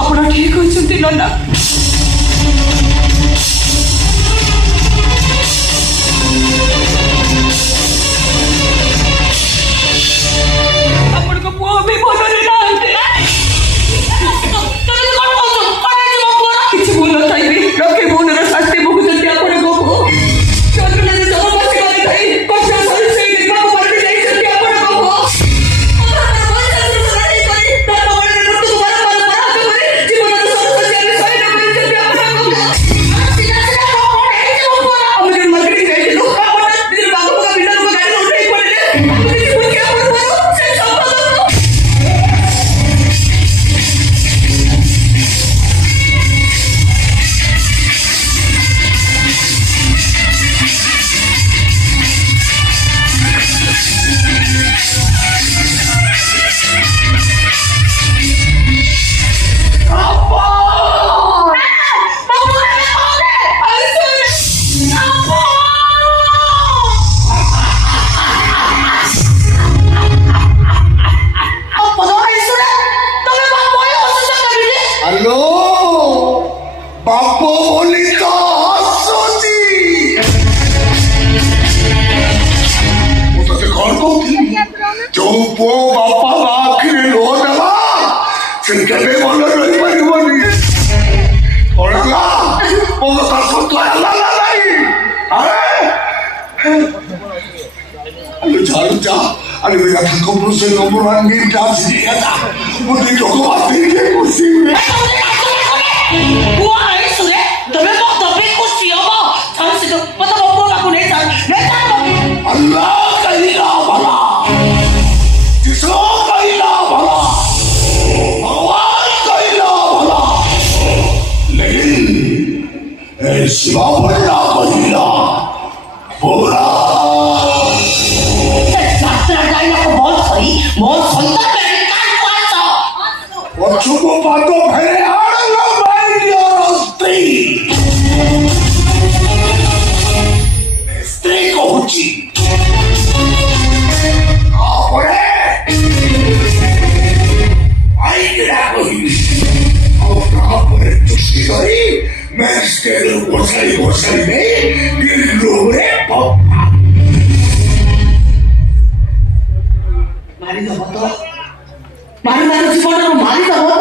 ଆପଣ ଠିକ କହିଛନ୍ତି ନନା। ଆପଣଙ୍କ ପୁଅ ବି ଭଲରେ ନାହାନ୍ତି। କିଛି ଭୁଲ ନଥାଇବି ଲକ୍ଷେ ଭୁଲର ଶାସ୍ତି ଭୋଗୁଛନ୍ତି ଆପଣଙ୍କ ପୁଅ। ଚନ୍ଦ୍ରରେ ଜନବାସୀ କରିଥାଇ କଷ୍ଟ ସହି ସେଇ ନିର୍ବାହ କରି ଯାଇଛନ୍ତି ଆପଣଙ୍କ ପୁଅ। জীবন মারি দেব